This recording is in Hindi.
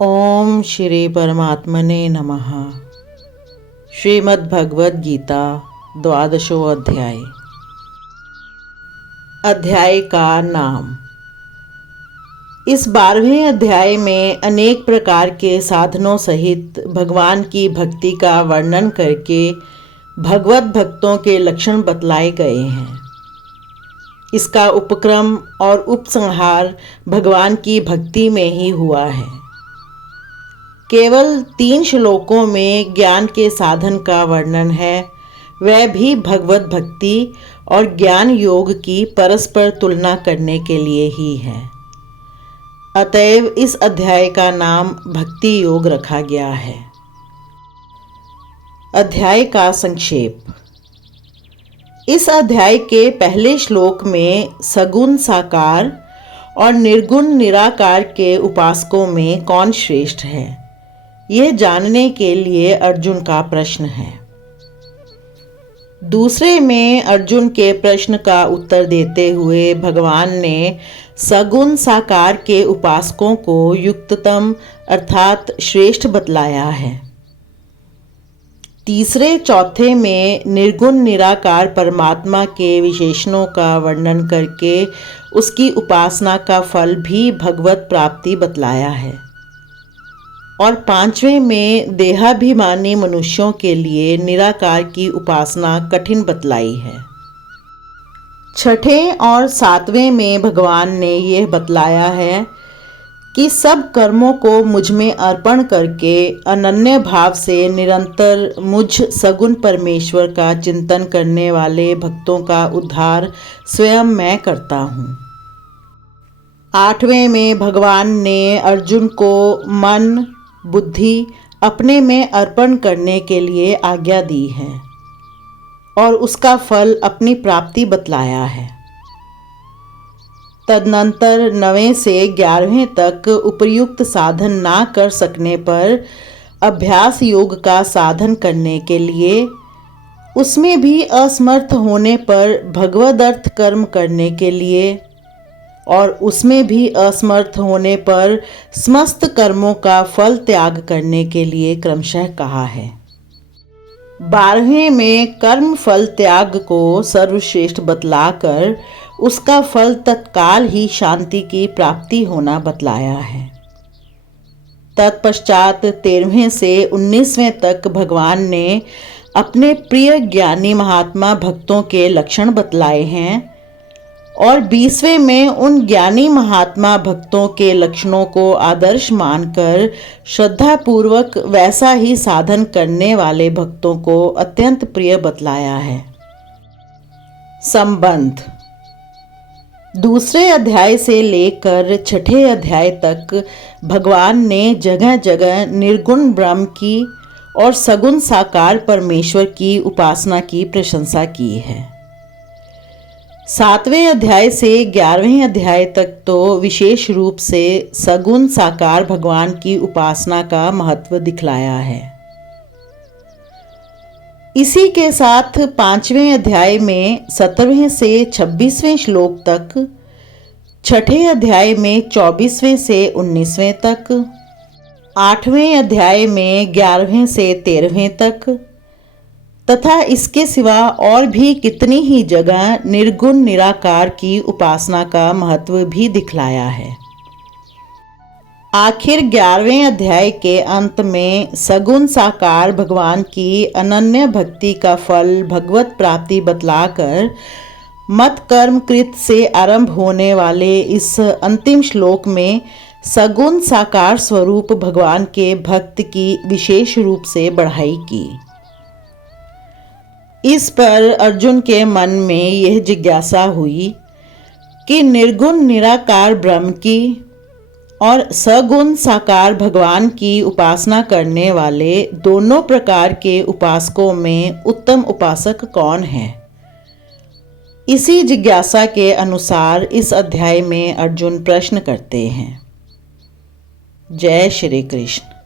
ओम श्री परमात्मने नमः। श्रीमद्भगवद गीता द्वादशो अध्याय। अध्याय का नाम। इस 12वें अध्याय में अनेक प्रकार के साधनों सहित भगवान की भक्ति का वर्णन करके भगवत भक्तों के लक्षण बतलाए गए हैं। इसका उपक्रम और उपसंहार भगवान की भक्ति में ही हुआ है। केवल 3 श्लोकों में ज्ञान के साधन का वर्णन है, वह भी भगवत भक्ति और ज्ञान योग की परस्पर तुलना करने के लिए ही है। अतएव इस अध्याय का नाम भक्ति योग रखा गया है। अध्याय का संक्षेप। इस अध्याय के पहले श्लोक में सगुण साकार और निर्गुण निराकार के उपासकों में कौन श्रेष्ठ है, यह जानने के लिए अर्जुन का प्रश्न है। दूसरे में अर्जुन के प्रश्न का उत्तर देते हुए भगवान ने सगुण साकार के उपासकों को युक्ततम अर्थात श्रेष्ठ बतलाया है। तीसरे चौथे में निर्गुण निराकार परमात्मा के विशेषणों का वर्णन करके उसकी उपासना का फल भी भगवत प्राप्ति बतलाया है। और 5वें में देहाभिमानी मनुष्यों के लिए निराकार की उपासना कठिन बतलाई है। 6ठे और 7वें में भगवान ने यह बतलाया है कि सब कर्मों को मुझ में अर्पण करके अनन्य भाव से निरंतर मुझ सगुण परमेश्वर का चिंतन करने वाले भक्तों का उद्धार स्वयं मैं करता हूँ। 8वें में भगवान ने अर्जुन को मन बुद्धि अपने में अर्पण करने के लिए आज्ञा दी है और उसका फल अपनी प्राप्ति बतलाया है। तदनंतर 9वें से 11वें तक उपर्युक्त साधन ना कर सकने पर अभ्यास योग का साधन करने के लिए, उसमें भी असमर्थ होने पर भगवदर्थ कर्म करने के लिए और उसमें भी असमर्थ होने पर समस्त कर्मों का फल त्याग करने के लिए क्रमशः कहा है। 12वें में कर्म फल त्याग को सर्वश्रेष्ठ बतलाकर उसका फल तत्काल ही शांति की प्राप्ति होना बतलाया है। तत्पश्चात 13वें से 19वें तक भगवान ने अपने प्रिय ज्ञानी महात्मा भक्तों के लक्षण बतलाए हैं और 20वें में उन ज्ञानी महात्मा भक्तों के लक्षणों को आदर्श मानकर श्रद्धापूर्वक वैसा ही साधन करने वाले भक्तों को अत्यंत प्रिय बतलाया है। संबंध। दूसरे अध्याय से लेकर 6ठे अध्याय तक भगवान ने जगह जगह निर्गुण ब्रह्म की और सगुण साकार परमेश्वर की उपासना की प्रशंसा की है। 7वें अध्याय से 11वें अध्याय तक तो विशेष रूप से सगुण साकार भगवान की उपासना का महत्व दिखलाया है। इसी के साथ 5वें अध्याय में 17वें से 26वें श्लोक तक, 6ठे अध्याय में 24वें से 19वें तक, 8वें अध्याय में 11वें से 13वें तक तथा इसके सिवा और भी कितनी ही जगह निर्गुण निराकार की उपासना का महत्व भी दिखलाया है। आखिर 11वें अध्याय के अंत में सगुण साकार भगवान की अनन्य भक्ति का फल भगवत प्राप्ति बतलाकर मत कर्म कृत से आरंभ होने वाले इस अंतिम श्लोक में सगुण साकार स्वरूप भगवान के भक्त की विशेष रूप से बढ़ाई की। इस पर अर्जुन के मन में यह जिज्ञासा हुई कि निर्गुण निराकार ब्रह्म की और सगुण साकार भगवान की उपासना करने वाले दोनों प्रकार के उपासकों में उत्तम उपासक कौन है। इसी जिज्ञासा के अनुसार इस अध्याय में अर्जुन प्रश्न करते हैं। जय श्री कृष्ण।